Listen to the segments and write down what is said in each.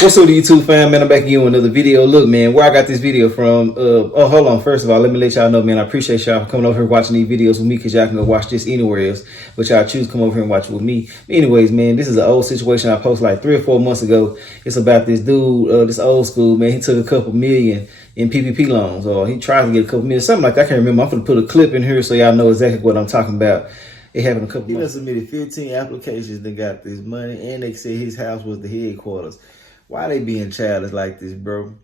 What's up, YouTube fam, man? I'm back again with another video. Look, man, where I got this video from, oh, hold on. First of all, let me let y'all know, man, I appreciate y'all coming over here watching these videos with me, because y'all can go watch this anywhere else, but y'all choose to come over here and watch it with me. Anyways, man, this is an old situation I posted like 3 or 4 months ago. It's about this dude, this old school, man. He took a couple million in PPP loans, or he tried to get a couple million, something like that. I can't remember. I'm going to put a clip in here so y'all know exactly what I'm talking about. It happened a couple months. He submitted 15 applications that got this money, and they said his house was the headquarters. Why they being childish like this, bro?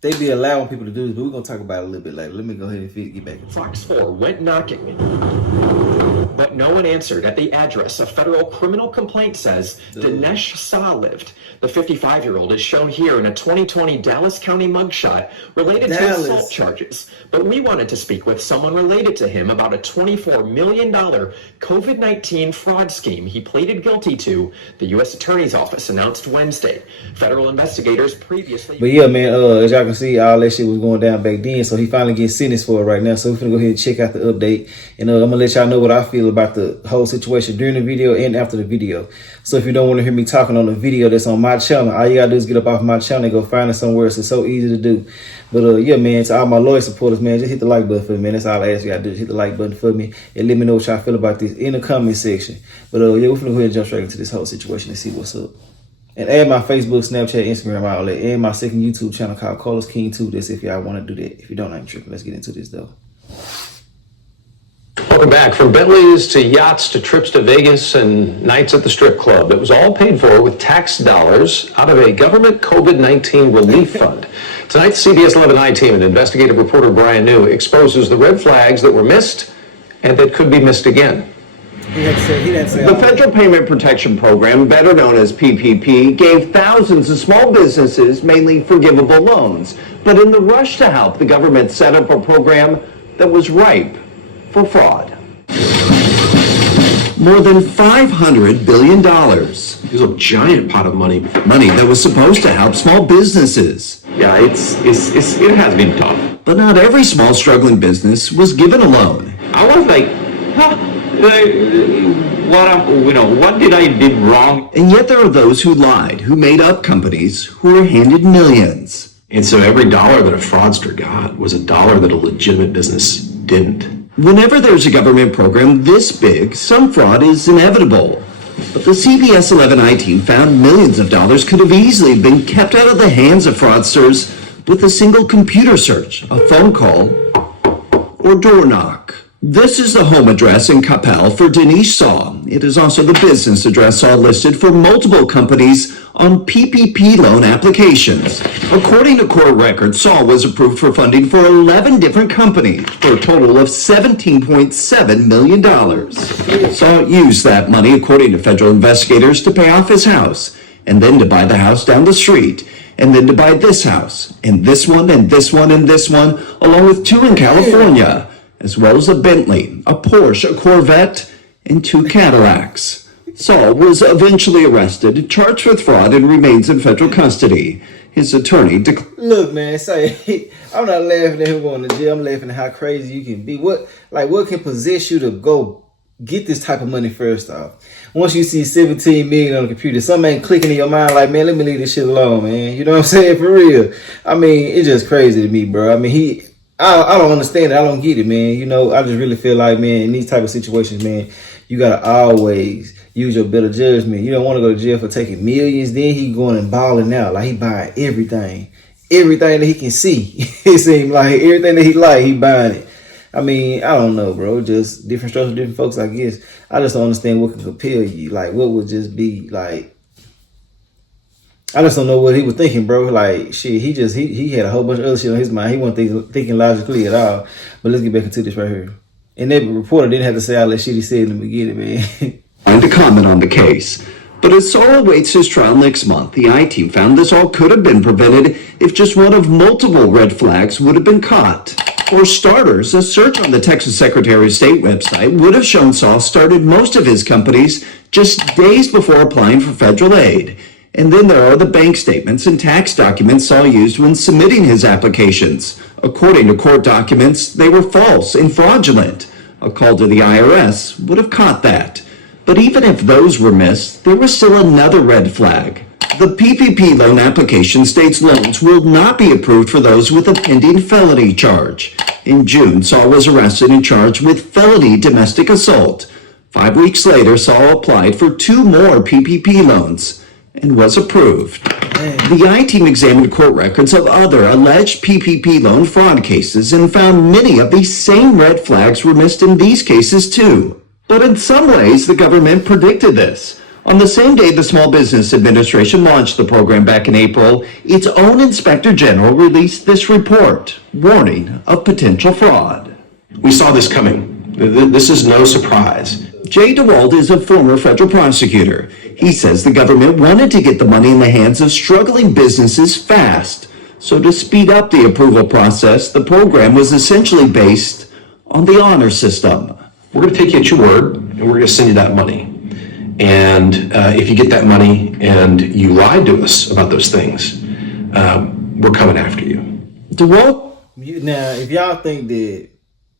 They be allowing people to do this, but we're going to talk about it a little bit later. Let me go ahead and get back. Fox 4 went knocking, but no one answered at the address a federal criminal complaint says Dinesh Shah lived. The 55-year-old is shown here in a 2020 Dallas County mugshot related to assault charges. But we wanted to speak with someone related to him about a $24 million COVID-19 fraud scheme he pleaded guilty to, the U.S. Attorney's Office announced Wednesday. Federal investigators previously... But yeah, man, as y'all can see, all that shit was going down back then, so he finally gets sentenced for it right now. So we're gonna go ahead and check out the update, and I'm gonna let y'all know what I feel about the whole situation during the video and after the video. So if you don't want to hear me talking on the video that's on my channel, all you gotta do is get up off my channel and go find it somewhere else. It's so easy to do. But yeah, man, to all my loyal supporters, man, just hit the like button for me, man. That's all I ask you gotta do. Just hit the like button for me and let me know what y'all feel about this in the comment section. But yeah, we're gonna go ahead and jump straight into this whole situation and see what's up. And add my Facebook, Snapchat, Instagram, all that. And my second YouTube channel called Carlos King 2. That's if y'all want to do that. If you don't, I'm tripping. Let's get into this, though. Welcome back. From Bentleys to yachts to trips to Vegas and nights at the strip club, it was all paid for with tax dollars out of a government COVID-19 relief fund. Tonight, the CBS 11 I team and investigative reporter Brian New exposes the red flags that were missed and that could be missed again. The Federal Payment Protection Program, better known as PPP, gave thousands of small businesses mainly forgivable loans. But in the rush to help, the government set up a program that was ripe for fraud. More than $500 billion. It was a giant pot of money. Money that was supposed to help small businesses. Yeah, it has been tough. But not every small struggling business was given a loan. I was like, huh? What did I did wrong? And yet there are those who lied, who made up companies, who were handed millions. And so every dollar that a fraudster got was a dollar that a legitimate business didn't. Whenever there's a government program this big, some fraud is inevitable. But the CBS 11 I team found millions of dollars could have easily been kept out of the hands of fraudsters with a single computer search, a phone call, or door knock. This is the home address in Capel for Dinesh Shah. It is also the business address Shah listed for multiple companies on PPP loan applications. According to court records, Shah was approved for funding for 11 different companies for a total of $17.7 million. Shah used that money, according to federal investigators, to pay off his house, and then to buy the house down the street, and then to buy this house, and this one, and this one, and this one, along with 2 in California, as well as a Bentley, a Porsche, a Corvette, and 2 Cadillacs. Shah was eventually arrested, charged with fraud, and remains in federal custody. His attorney Look, man, say, I'm not laughing at him going to jail. I'm laughing at how crazy you can be. What can possess you to go get this type of money first off? Once you see 17 million on the computer, something ain't clicking in your mind like, man, let me leave this shit alone, man. You know what I'm saying? For real. I mean, it's just crazy to me, bro. I mean, I don't understand it. I don't get it, man. You know, I just really feel like, man, in these type of situations, man, you got to always use your better judgment. You don't want to go to jail for taking millions. Then he going and balling out. Like, he buying everything that he can see. It seems like everything that he like, he buying it. I mean, I don't know, bro. Just different strokes for different folks, I guess. I just don't understand what can compel you. Like, what would just be, like, I just don't know what he was thinking, bro. Like, shit, he had a whole bunch of other shit on his mind. He wasn't thinking logically at all. But let's get back into this right here. And that reporter didn't have to say all that shit he said in the beginning, man. And to comment on the case. But as Shah awaits his trial next month, the I team found this all could have been prevented if just one of multiple red flags would have been caught. For starters, a search on the Texas Secretary of State website would have shown Shah started most of his companies just days before applying for federal aid. And then there are the bank statements and tax documents Shah used when submitting his applications. According to court documents, they were false and fraudulent. A call to the IRS would have caught that. But even if those were missed, there was still another red flag. The PPP loan application states loans will not be approved for those with a pending felony charge. In June, Saul was arrested and charged with felony domestic assault. 5 weeks later, Saul applied for 2 more PPP loans and was approved. The I-Team examined court records of other alleged PPP loan fraud cases and found many of these same red flags were missed in these cases too. But in some ways, the government predicted this. On the same day the Small Business Administration launched the program back in April, its own Inspector General released this report, warning of potential fraud. We saw this coming. This is no surprise. Jay DeWalt is a former federal prosecutor. He says the government wanted to get the money in the hands of struggling businesses fast. So to speed up the approval process, the program was essentially based on the honor system. We're going to take you at your word, and we're going to send you that money. And if you get that money and you lied to us about those things, we're coming after you. DeWalt? Now, if y'all think that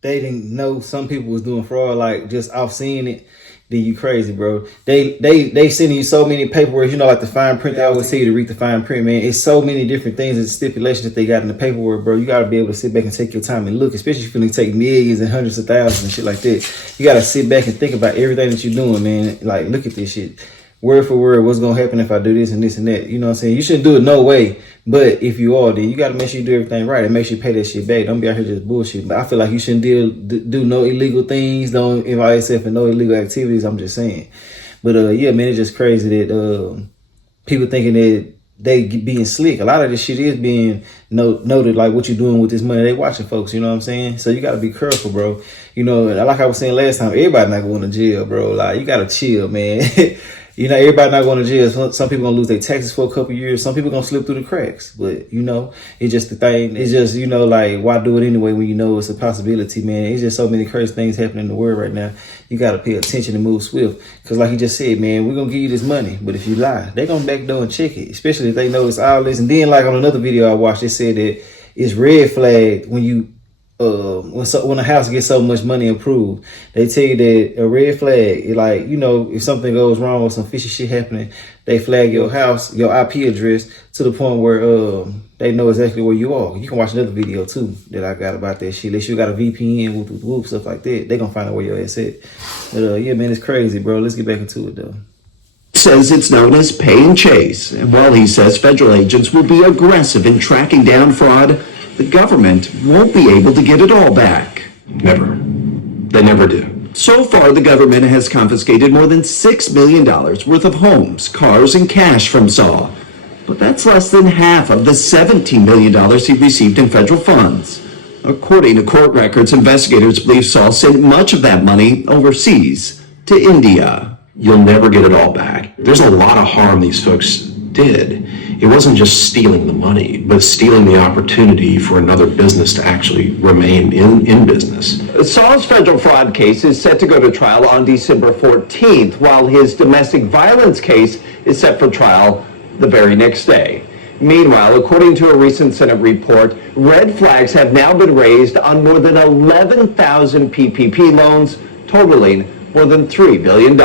they didn't know some people was doing fraud, like just off seeing it, then you crazy, bro. They sending you so many paperwork, like the fine print. They always tell you to read the fine print, man. It's so many different things and stipulations that they got in the paperwork, bro. You got to be able to sit back and take your time and look, especially if you're going to take millions and hundreds of thousands and shit like that. You got to sit back and think about everything that you're doing, man. Like, look at this shit. Word for word, what's going to happen if I do this and this and that. You know what I'm saying? You shouldn't do it no way. But if you are, then you got to make sure you do everything right and make sure you pay that shit back. Don't be out here just bullshit. But I feel like you shouldn't do no illegal things. Don't involve yourself in no illegal activities. I'm just saying. But yeah, man, it's just crazy that people thinking that they being slick. A lot of this shit is being noted, like what you're doing with this money. They watching folks, you know what I'm saying? So you got to be careful, bro. Like I was saying last time, everybody not going to jail, bro. Like, you got to chill, man. Everybody not going to jail. Some people going to lose their taxes for a couple years. Some people going to slip through the cracks. But, it's just the thing. It's just, like, why do it anyway when you know it's a possibility, man? It's just so many crazy things happening in the world right now. You got to pay attention and move swift. Because like he just said, man, we're going to give you this money. But if you lie, they're going to backdoor and check it. Especially if they notice all this. And then, like, on another video I watched, they said that it's red flagged when you when a house gets so much money approved. They tell you that a red flag, if something goes wrong or some fishy shit happening, they flag your house, your IP address, to the point where they know exactly where you are. You can watch another video too that I got about that shit. They sure got a VPN, whoop, stuff like that. They gonna find out where your ass at. But yeah, man, it's crazy, bro. Let's get back into it though. Says it's known as pay and chase. And while he says federal agents will be aggressive in tracking down fraud, the government won't be able to get it all back. Never. They never do. So far, the government has confiscated more than $6 million worth of homes, cars, and cash from Saul. But that's less than half of the $17 million he received in federal funds. According to court records, investigators believe Saul sent much of that money overseas to India. You'll never get it all back. There's a lot of harm these folks did. It wasn't just stealing the money, but stealing the opportunity for another business to actually remain in business. Saul's federal fraud case is set to go to trial on December 14th, while his domestic violence case is set for trial the very next day. Meanwhile, according to a recent Senate report, red flags have now been raised on more than 11,000 PPP loans, totaling more than $3 billion.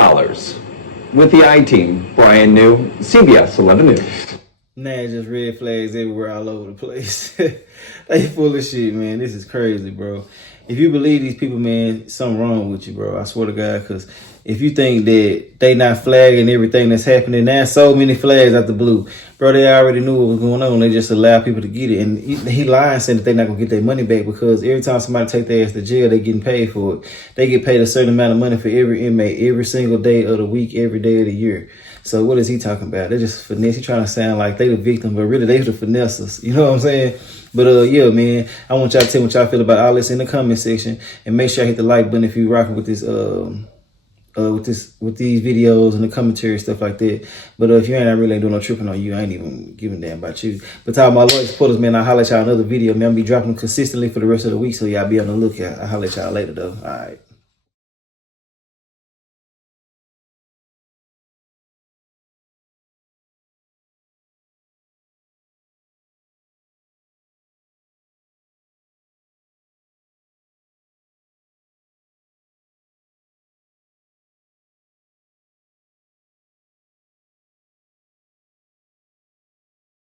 With the I-Team, Brian New, CBS 11 News. Nah, just red flags everywhere all over the place. They full of shit, man. This is crazy, bro. If you believe these people, man, something wrong with you, bro. I swear to God, because if you think that they not flagging everything that's happening, there's so many flags out the blue. Bro, they already knew what was going on. They just allow people to get it. And he lying saying that they're not going to get their money back because every time somebody take their ass to jail, they getting paid for it. They get paid a certain amount of money for every inmate, every single day of the week, every day of the year. So what is he talking about? They're just finesse. He's trying to sound like they the victim, but really they the finessers. You know what I'm saying? But yeah, man, I want y'all to tell me what y'all feel about all this in the comment section, and make sure I hit the like button if you rocking with this with these videos and the commentary and stuff like that. But if you ain't, I really ain't doing no tripping on you. I ain't even giving a damn about you. But to all my loyal supporters, man, I'll holler at y'all another video, man. I'll be dropping them consistently for the rest of the week, so y'all be on the lookout. I'll holler at y'all later though. All right.